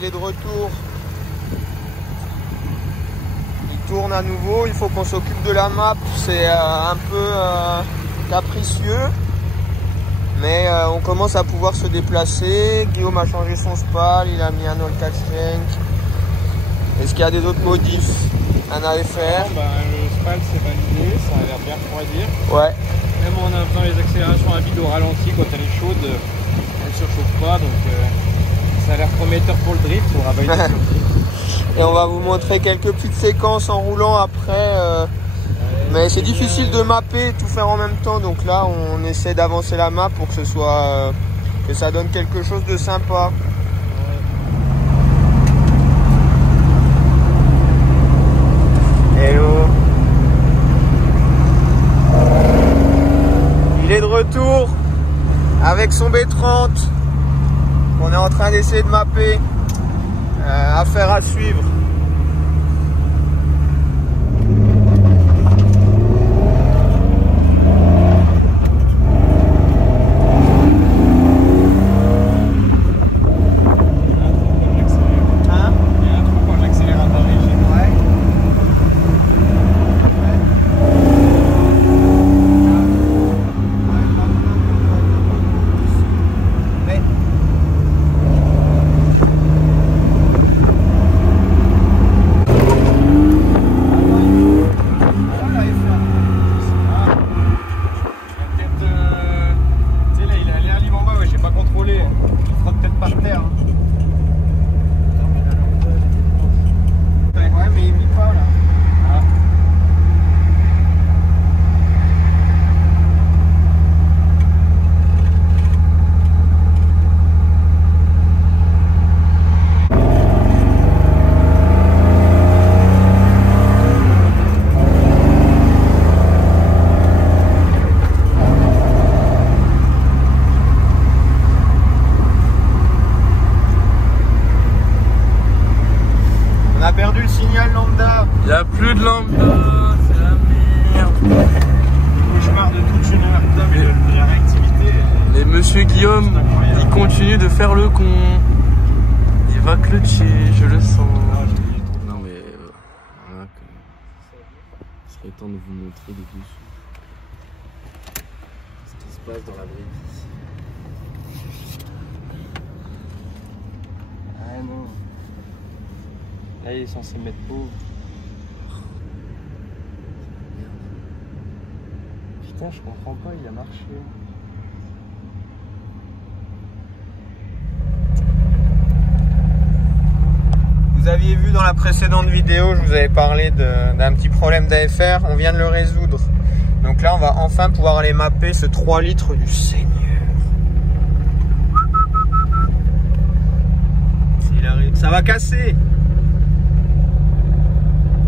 il est de retour. Il tourne à nouveau, il faut qu'on s'occupe de la map, c'est un peu capricieux. Mais on commence à pouvoir se déplacer. Guillaume a changé son spal, il a mis un all catch tank. Est-ce qu'il y a des autres modifs à faire? Le spal c'est validé, ça a l'air bien refroidir. Ouais. Même en faisant les accélérations à vide au ralenti, quand elle est chaude, elle ne surchauffe pas. Donc ça a l'air prometteur pour le drift, on va pas. Et on va vous montrer quelques petites séquences en roulant après. Mais c'est difficile de mapper et tout faire en même temps. Donc là, on essaie d'avancer la map pour que ce soit que ça donne quelque chose de sympa. Hello. Il est de retour avec son B30. On est en train d'essayer de mapper. Affaire à suivre. On a perdu le signal lambda. Il n'y a plus de lambda, c'est la merde. Cauchemar de toute chaîne lambda, mais la réactivité. Mais monsieur Guillaume, il continue de faire le con. Il va clutcher, je le sens. Non mais voilà, il serait temps de vous montrer de dessous ce qui se passe dans la vraie vie. Ah non. Là, il est censé mettre pauvre. Putain, je comprends pas, il a marché. Vous aviez vu dans la précédente vidéo, je vous avais parlé d'un petit problème d'AFR. On vient de le résoudre. Donc là, on va enfin pouvoir aller mapper ce 3 litres du Seigneur. Ça va casser.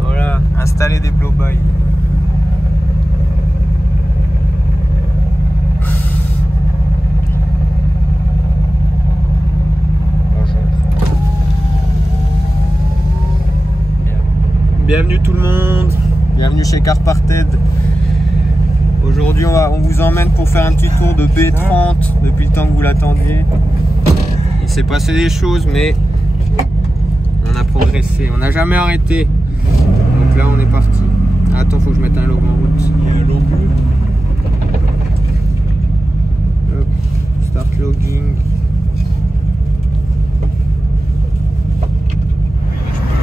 Voilà, installer des blow-by. Bonjour. Bienvenue tout le monde. Bienvenue chez Carparted. Aujourd'hui, on vous emmène pour faire un petit tour de B30 depuis le temps que vous l'attendiez. Il s'est passé des choses, mais on a progressé. On n'a jamais arrêté. Donc là on est parti. Attends, faut que je mette un log en route. Il y a un log bleu. Hop, start logging.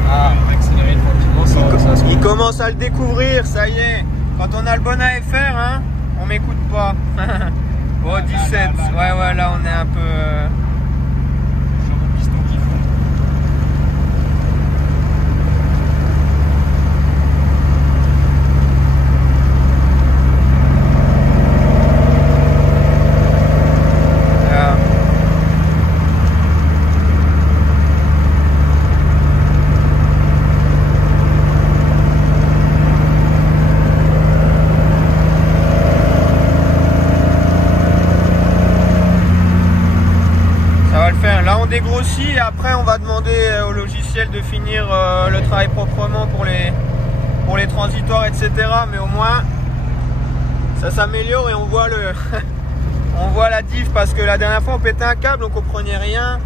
Ah, il commence à le découvrir, ça y est. Quand on a le bon AFR, hein, on m'écoute pas. Oh 17, ouais là on est un peu... dégrossit et après on va demander au logiciel de finir le travail proprement pour les transitoires, etc. Mais au moins ça s'améliore et on voit on voit la diff, parce que la dernière fois on pétait un câble, on comprenait rien.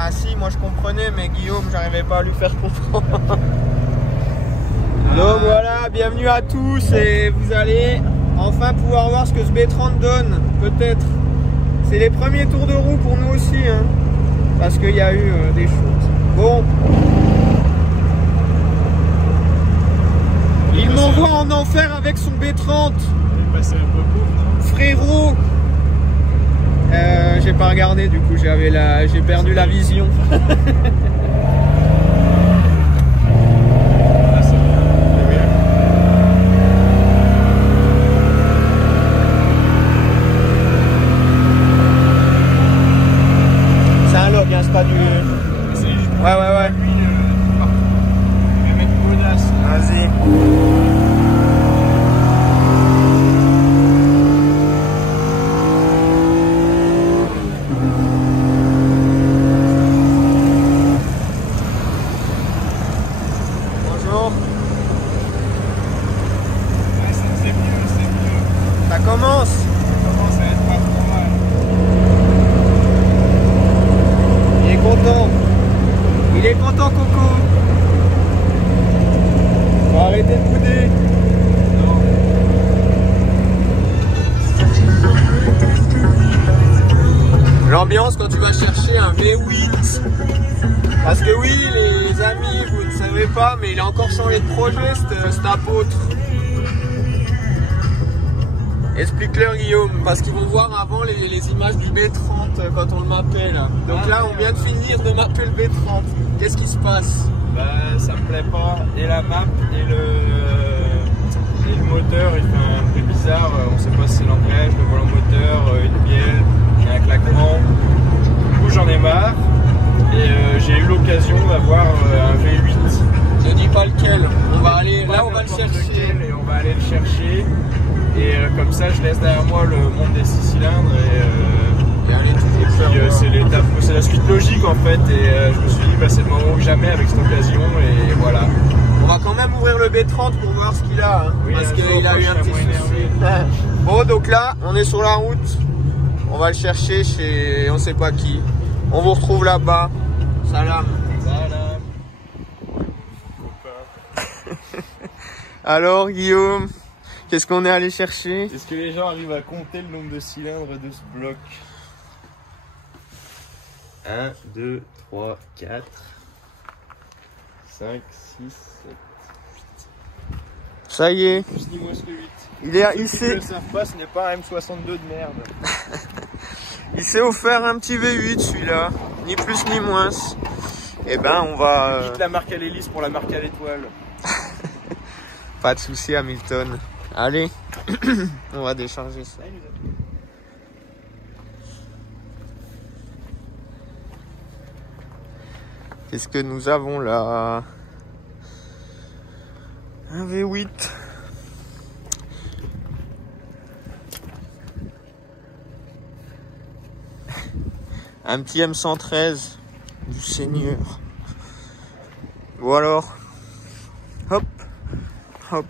Ah si, moi je comprenais, mais Guillaume, j'arrivais pas à lui faire comprendre. Donc voilà, bienvenue à tous et vous allez enfin pouvoir voir ce que ce B30 donne, peut-être. C'est les premiers tours de roue pour nous aussi, hein, parce qu'il y a eu des choses. Bon. Il m'envoie en enfer avec son B30. Frérot. J'ai pas regardé, du coup j'ai perdu la vision. C'est un log, hein, c'est pas du... Ouais. Vas-y. Bonjour. Ouais, c'est mieux. Ça commence. Ça commence à être pas trop mal. Il est content. Il est content, Coco. Faut arrêter de bouder. L'ambiance quand tu vas chercher un V8. Parce que oui, les amis, vous ne savez pas, mais il a encore changé de projet, cet apôtre. Explique-leur, Guillaume, parce qu'ils vont voir avant les images du B30 quand on le mappait là. Donc là, on vient de finir de mapper le B30. Qu'est-ce qui se passe? Bah, ça me plaît pas. Et la map et le moteur, il fait un peu bizarre. On sait pas si c'est l'engrais, le volant moteur, une bielle, un claquement. Du coup, j'en ai marre. Et j'ai eu l'occasion d'avoir un V8. Je dis pas lequel. On va aller là, on va le chercher. Et on va aller le chercher. Et comme ça, je laisse derrière moi le monde des 6 cylindres. Et allez toujours puis c'est l'étape, c'est la suite logique en fait. Et je me suis dit, bah, c'est le moment ou jamais avec cette occasion. Et voilà. On va quand même ouvrir le B30 pour voir ce qu'il a. Hein, oui, parce qu'il a eu un petit souci. Bon, donc là, on est sur la route. On va le chercher chez on sait pas qui. On vous retrouve là-bas. Salam. Salam. Alors, Guillaume, qu'est-ce qu'on est allé chercher? Est-ce que les gens arrivent à compter le nombre de cylindres de ce bloc? 1, 2, 3, 4, 5, 6, 7. Ça y est. Plus ni moins que 8. Il est, Ceux qui ne le savent pas, ce n'est pas un M62 de merde. Il s'est offert un petit V8 celui-là, ni plus ni moins. Et ben on va... Quitte la marque à l'hélice pour la marque à l'étoile. Pas de souci, Hamilton. Allez, on va décharger ça. Qu'est-ce que nous avons là? Un V8. Un petit M113 du Seigneur. Bon alors, hop, hop.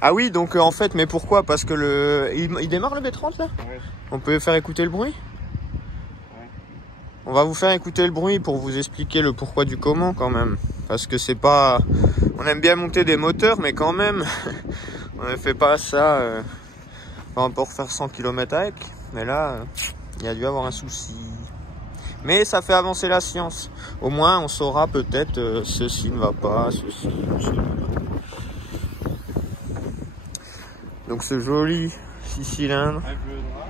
Ah oui, donc en fait, mais pourquoi? Parce que il démarre le B30 là? Ouais. On peut faire écouter le bruit? Ouais. On va vous faire écouter le bruit pour vous expliquer le pourquoi du comment quand même. Parce que c'est pas... On aime bien monter des moteurs, mais quand même, on ne fait pas ça... On peut refaire 100 km avec, mais là, il y a dû avoir un souci. Mais ça fait avancer la science. Au moins, on saura peut-être ceci ne va pas, ceci ne va pas. Donc ce joli 6 cylindres. Un bleu noir.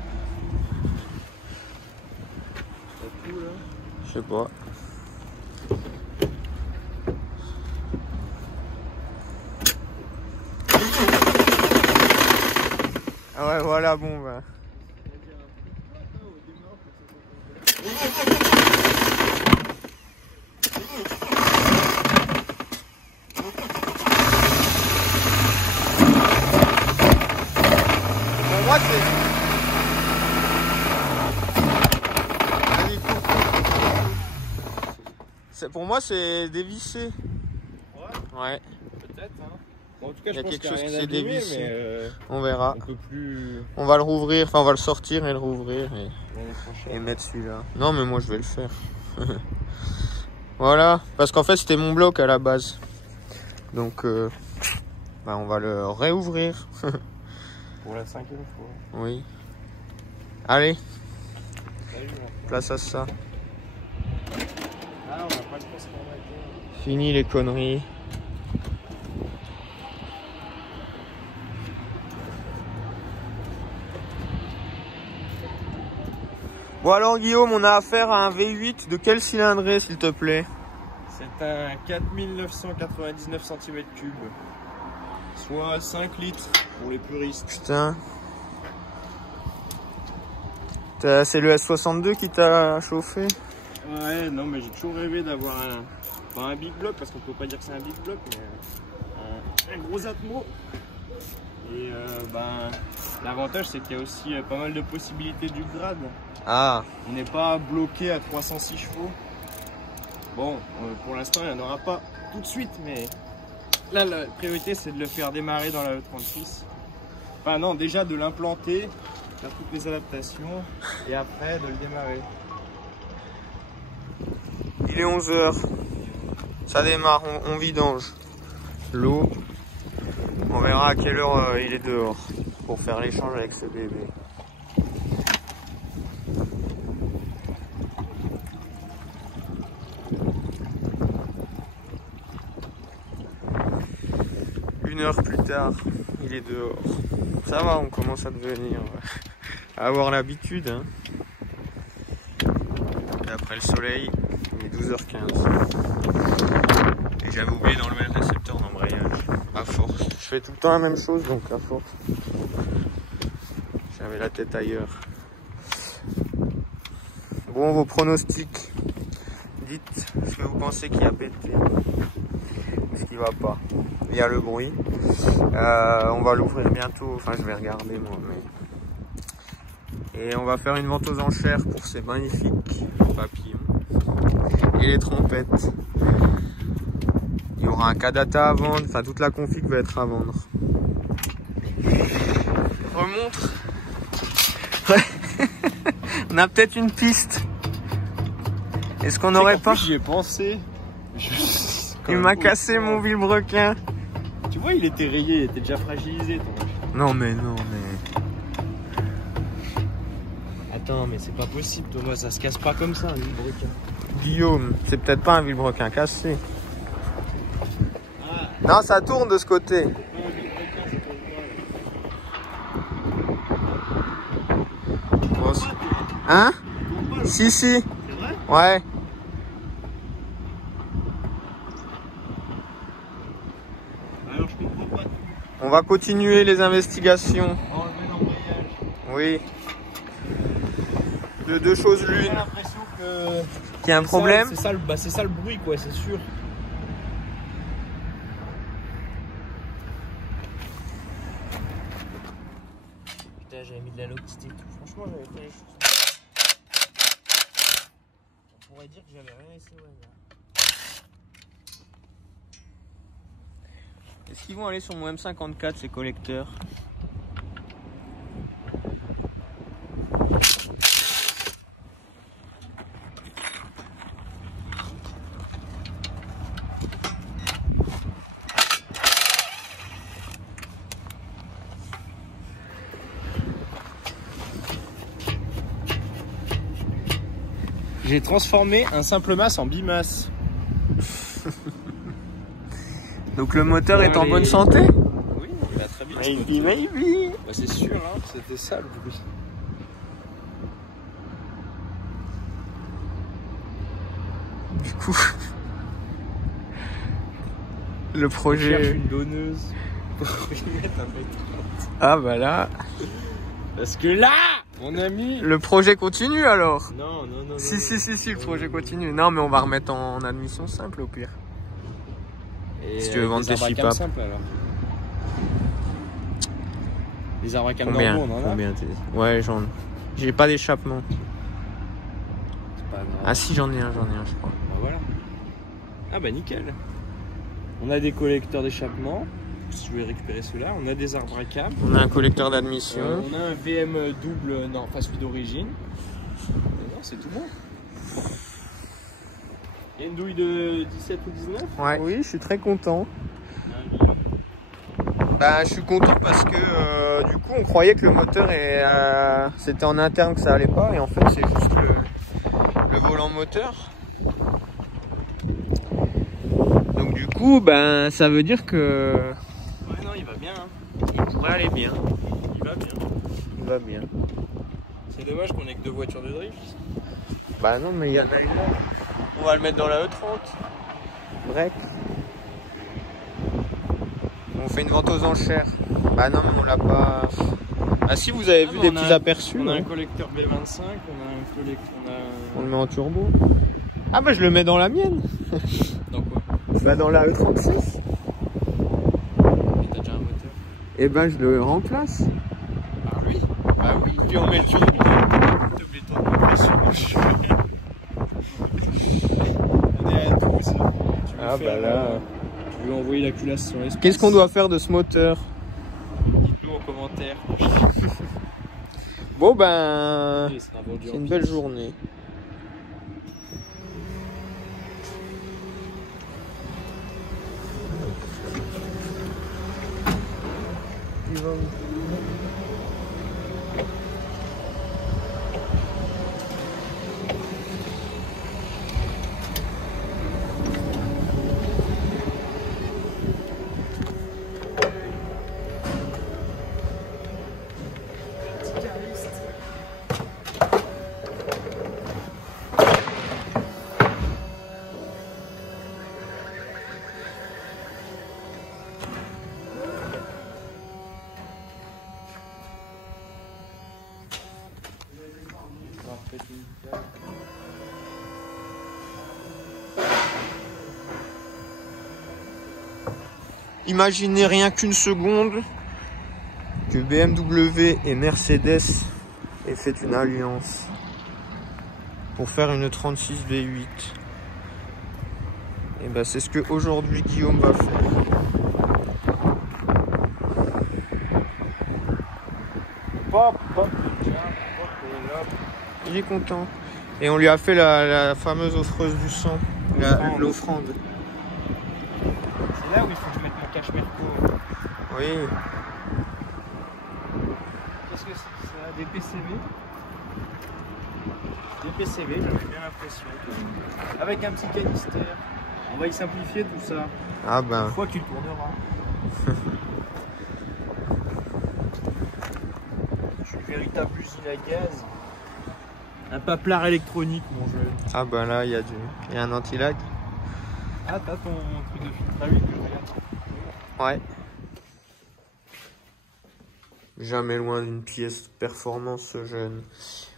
Je sais pas. Ah ouais, voilà, bon bah. Pour moi c'est... Vas-y, pour moi c'est dévissé. Ouais. Peut-être, hein. Bon, en tout cas, Il y a je pense quelque qu'il y a chose rien qui s'est d'abîmé, dévissé. mais On verra. on peut plus On va le rouvrir, enfin on va le sortir et le rouvrir l'année prochaine. et mettre celui-là. Non mais moi je vais le faire. Voilà, parce qu'en fait c'était mon bloc à la base. Donc bah, on va le réouvrir. Pour la 5e fois. Oui. Allez, Salut, place à ça. ah, on n'a pas le transformateur. Fini les conneries. Bon alors Guillaume, on a affaire à un V8 de quel cylindrée s'il te plaît? C'est un 4999 cm3, soit 5 litres pour les puristes. Putain. C'est le S62 qui t'a chauffé? Ouais, non, mais j'ai toujours rêvé d'avoir un big block, parce qu'on peut pas dire que c'est un big block, mais un gros atmo. Et l'avantage, c'est qu'il y a aussi pas mal de possibilités du grade. Ah. On n'est pas bloqué à 306 chevaux. Bon, pour l'instant, il n'y en aura pas tout de suite, mais là, la priorité, c'est de le faire démarrer dans la E36. Enfin, non, déjà de l'implanter, faire toutes les adaptations, et après de le démarrer. Il est 11 h. Ça démarre, on vidange l'eau. On verra à quelle heure il est dehors pour faire l'échange avec ce bébé. Une heure plus tard, il est dehors. Ça va, on commence à devenir à avoir l'habitude. Hein. Et après le soleil, il est 12h15. Et j'avais oublié d'enlever le récepteur d'embrayage. À force. Je fais tout le temps la même chose, donc à force. J'avais la tête ailleurs. Bon, vos pronostics. Dites ce que vous pensez qui a pété. Ce qui va pas. Il y a le bruit. On va l'ouvrir bientôt. Enfin, je vais regarder moi. Mais... Et on va faire une vente aux enchères pour ces magnifiques papillons. Et les trompettes. Il y aura un Kadata à vendre. Enfin, toute la config va être à vendre. Remontre. Ouais. On a peut-être une piste. Est-ce qu'on n'aurait pas... J'y ai pensé. Il m'a cassé mon vilebrequin. Tu vois, il était rayé, il était déjà fragilisé. Non mais non mais... Attends, mais c'est pas possible Thomas, ça se casse pas comme ça un vilebrequin. Guillaume, c'est peut-être pas un vilebrequin cassé. Ah. Non, ça tourne de ce côté. Bon, hein? Si. C'est vrai? Ouais. Alors je comprends pas. On va continuer les investigations. Enlever l'embrayage. Oui. De deux choses J'ai l'une. l'impression que... Qu'il y a un problème? C'est ça le bruit quoi, c'est sûr. Putain, j'avais mis de la loctite et tout. Franchement, j'avais fait les choses. On pourrait dire que j'avais rien laissé au hasard. Est-ce qu'ils vont aller sur mon M54 ces collecteurs? J'ai transformé un simple masse en bimasse. Donc le moteur est en bonne santé? Oui, il va très bien. Maybe. Bah, c'est sûr, hein, c'était ça le bruit. Du coup, le Je cherche projet... une donneuse pour y mettre un pétard. Ah bah là, Parce que là, mon ami... le projet continue alors? Non, Si, le projet continue. Non mais on va remettre en admission simple au pire. Et Si tu veux vendre tes chipapes. simples alors. Les arbres à cam Combien? normaux, on en a. Combien Ouais, j'ai pas d'échappement. C'est pas grave. Ah si, j'en ai un, je crois. Bah, voilà. Ah bah nickel. On a des collecteurs d'échappement. Si je vais récupérer ceux-là. On a des arbres à cam. On a un collecteur d'admission. On a un VM double, non, pas celui d'origine. Non, c'est tout bon. Il y a une douille de 17 ou 19? Ouais. Oui, je suis très content. Bah, je suis content parce que du coup on croyait que le moteur c'était en interne que ça allait pas, et en fait c'est juste le volant moteur. Donc du coup ben ça veut dire que Ouais, non, il va bien. Hein. il pourrait aller bien. Il va bien. Il va bien. C'est dommage qu'on ait que 2 voitures de drift. Bah non, mais il y en a une là. On va le mettre dans la E30. Break. On fait une vente aux enchères. Bah non, mais on l'a pas. Ah si, vous avez vu des petits aperçus. On a hein. un collecteur B25, on a un collecteur. On le met en turbo. Ah bah je le mets dans la mienne. Dans quoi? Bah dans la E36. Et t'as déjà un moteur? Et ben je le remplace. Ah lui? Bah oui, puis on met le turbo. Double temps de compression. On est à 12. Ah bah là. Tu veux envoyer la culasse sur l'espace? Qu'est-ce qu'on doit faire de ce moteur? Dites-nous en commentaire. Bon ben. Allez, c'est un bon C'est une belle journée. Il va où? Imaginez rien qu'une seconde que BMW et Mercedes aient fait une alliance pour faire une 36 V8. Et ben c'est ce que aujourd'hui Guillaume va faire. Il est content. Et on lui a fait la fameuse offreuse du sang, l'offrande. C'est là où il faut que je mette mon cache Merco. Oui. Qu'est-ce que c'est que ça? Des PCB? Des PCB, j'avais bien l'impression. Avec un petit canister. On va y simplifier tout ça. Ah ben. Une fois que tu tourneras. Je suis une véritable usine à gaz. Un paplard électronique, mon jeune. Ah ben là, il y a un anti-lag. Ah, t'as ton truc de filtre à huile que je regarde. Ouais. Jamais loin d'une pièce de performance, ce jeune.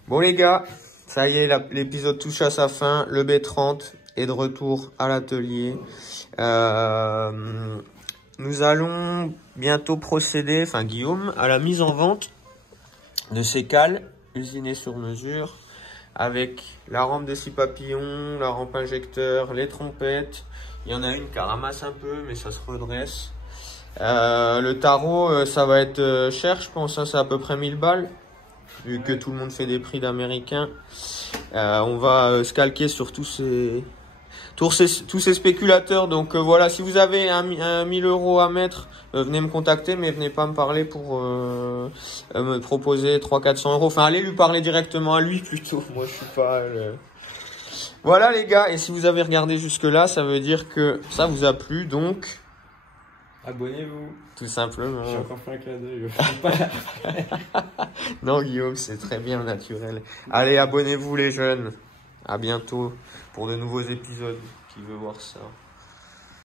Bon les gars, ça y est, l'épisode touche à sa fin. Le B30 est de retour à l'atelier. Nous allons bientôt procéder, enfin Guillaume, à la mise en vente de ces cales usinées sur mesure, avec la rampe de 6 papillons, la rampe injecteur, les trompettes. Il y en a une qui ramasse un peu, mais ça se redresse. Le tarot, ça va être cher, je pense. Hein, c'est à peu près 1000 balles, vu que tout le monde fait des prix d'américains. On va se calquer sur tous ces spéculateurs. Donc voilà, si vous avez un 1000 € à mettre, venez me contacter, mais venez pas me parler pour me proposer 300-400 €. Enfin, allez lui parler directement à lui plutôt. Moi, je suis pas... Voilà les gars, et si vous avez regardé jusque là, ça veut dire que ça vous a plu, donc abonnez-vous. tout simplement. J'ai encore fait un clin d'œil. Non Guillaume, c'est très bien naturel. Allez, abonnez-vous les jeunes. À bientôt pour de nouveaux épisodes. Qui veut voir ça?